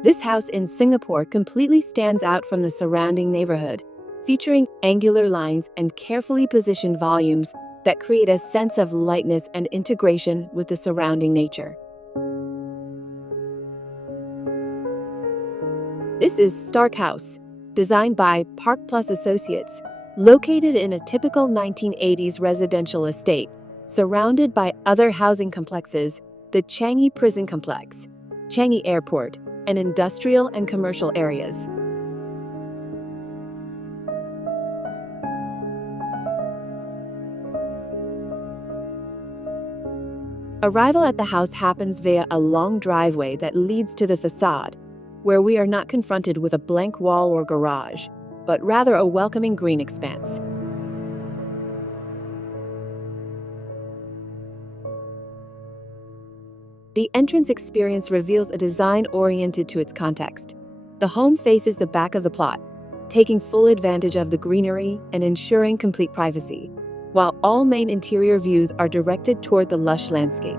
This house in Singapore completely stands out from the surrounding neighborhood, featuring angular lines and carefully positioned volumes that create a sense of lightness and integration with the surrounding nature. This is Stark House, designed by Park Plus Associates, located in a typical 1980s residential estate, surrounded by other housing complexes, the Changi Prison Complex, Changi Airport, and industrial and commercial areas. Arrival at the house happens via a long driveway that leads to the facade, where we are not confronted with a blank wall or garage, but rather a welcoming green expanse. The entrance experience reveals a design oriented to its context. The home faces the back of the plot, taking full advantage of the greenery and ensuring complete privacy, while all main interior views are directed toward the lush landscape.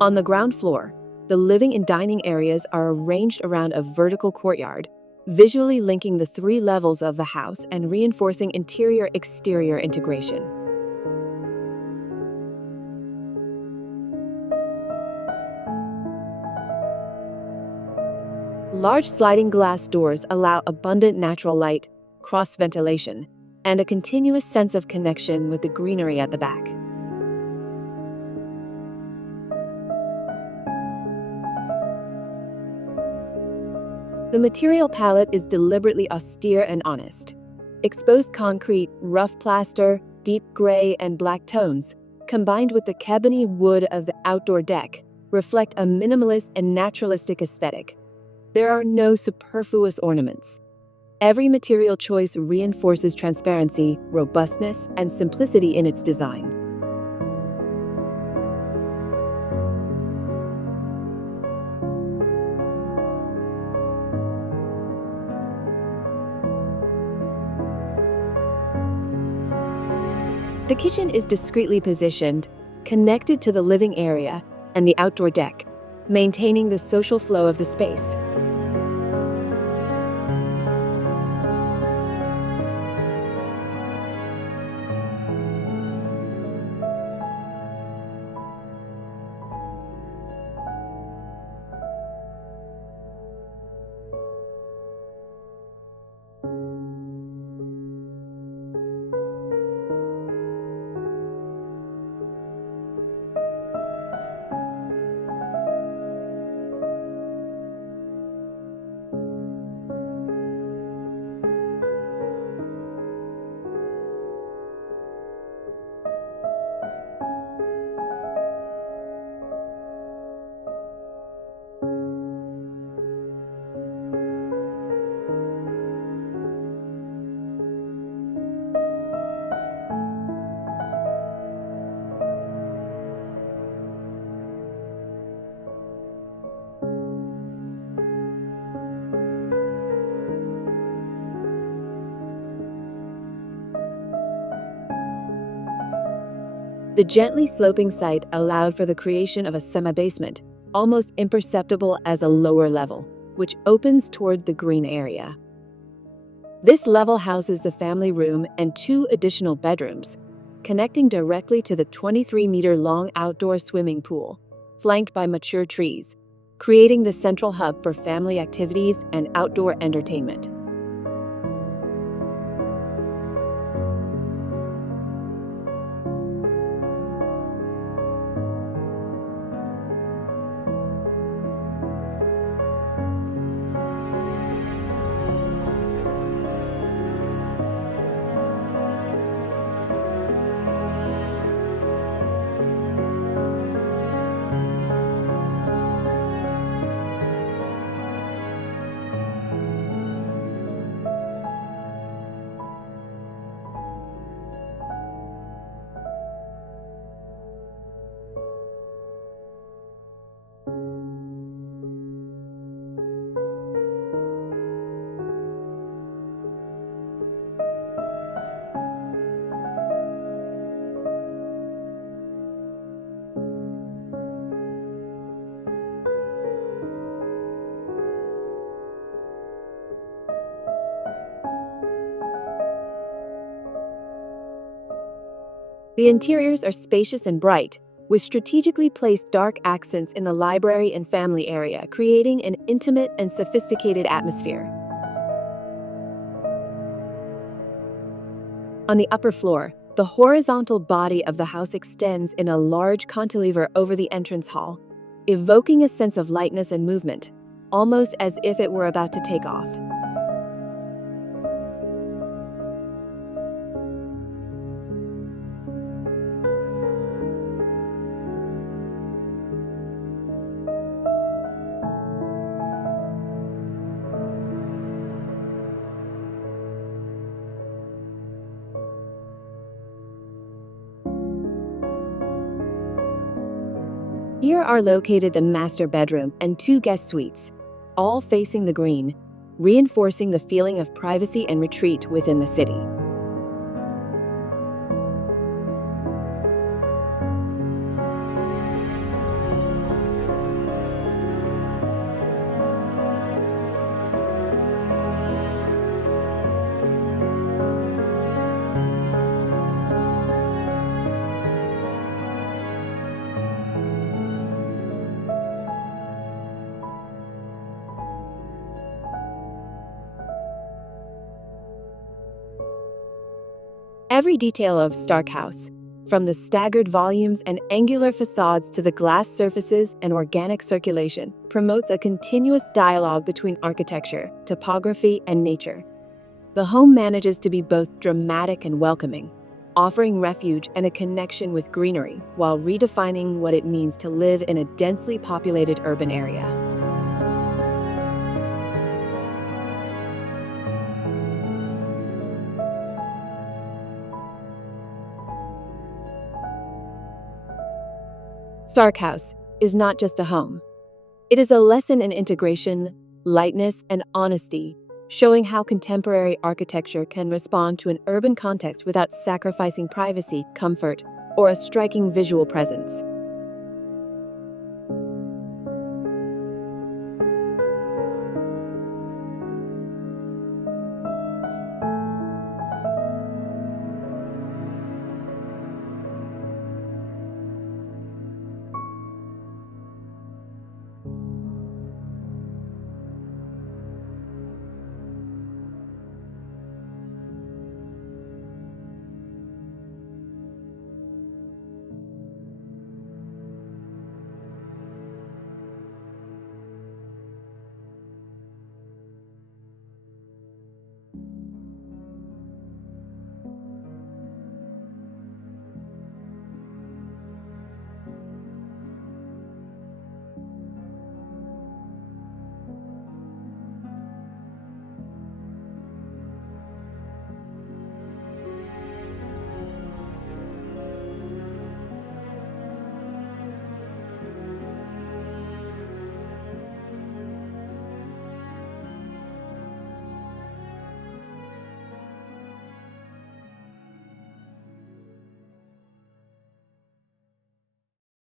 On the ground floor, the living and dining areas are arranged around a vertical courtyard, visually linking the three levels of the house and reinforcing interior-exterior integration. Large sliding glass doors allow abundant natural light, cross-ventilation, and a continuous sense of connection with the greenery at the back. The material palette is deliberately austere and honest. Exposed concrete, rough plaster, deep gray and black tones, combined with the ebony wood of the outdoor deck, reflect a minimalist and naturalistic aesthetic. There are no superfluous ornaments. Every material choice reinforces transparency, robustness, and simplicity in its design. The kitchen is discreetly positioned, connected to the living area and the outdoor deck, maintaining the social flow of the space. The gently sloping site allowed for the creation of a semi-basement, almost imperceptible as a lower level, which opens toward the green area. This level houses the family room and 2 additional bedrooms, connecting directly to the 23-meter-long outdoor swimming pool, flanked by mature trees, creating the central hub for family activities and outdoor entertainment. The interiors are spacious and bright, with strategically placed dark accents in the library and family area, creating an intimate and sophisticated atmosphere. On the upper floor, the horizontal body of the house extends in a large cantilever over the entrance hall, evoking a sense of lightness and movement, almost as if it were about to take off. Here are located the master bedroom and 2 guest suites, all facing the green, reinforcing the feeling of privacy and retreat within the city. Every detail of Stark House, from the staggered volumes and angular facades to the glass surfaces and organic circulation, promotes a continuous dialogue between architecture, topography, and nature. The home manages to be both dramatic and welcoming, offering refuge and a connection with greenery while redefining what it means to live in a densely populated urban area. Stark House is not just a home. It is a lesson in integration, lightness, and honesty, showing how contemporary architecture can respond to an urban context without sacrificing privacy, comfort, or a striking visual presence.